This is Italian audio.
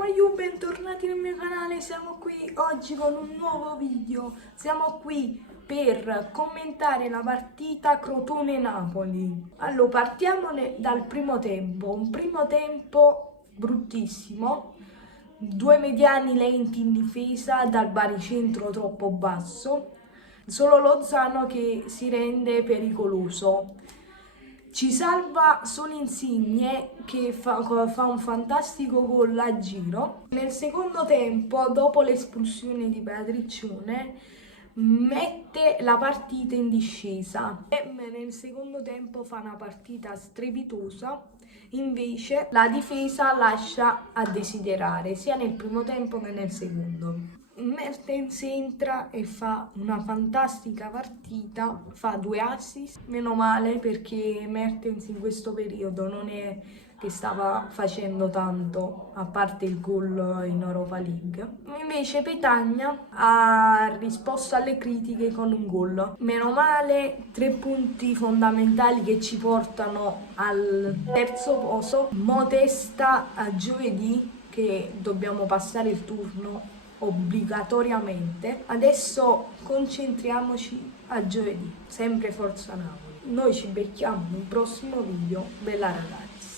Ciao aiuto, bentornati nel mio canale, siamo qui oggi con un nuovo video. Siamo qui per commentare la partita Crotone-Napoli. Allora, partiamo dal primo tempo, un primo tempo bruttissimo, due mediani lenti in difesa, dal baricentro troppo basso, solo Lozano che si rende pericoloso. Ci salva solo Insigne che fa un fantastico gol a giro. Nel secondo tempo, dopo l'espulsione di Patriccione, mette la partita in discesa. E nel secondo tempo fa una partita strepitosa, invece la difesa lascia a desiderare sia nel primo tempo che nel secondo. Mertens entra e fa una fantastica partita, fa 2 assist, meno male perché Mertens in questo periodo non è che stava facendo tanto, a parte il gol in Europa League. Invece Petagna ha risposto alle critiche con un gol. Meno male, 3 punti fondamentali che ci portano al terzo posto. Mo testa a giovedì che dobbiamo passare il turno obbligatoriamente. Adesso concentriamoci a giovedì, sempre Forza Napoli. Noi ci becchiamo in un prossimo video. Bella ragazzi.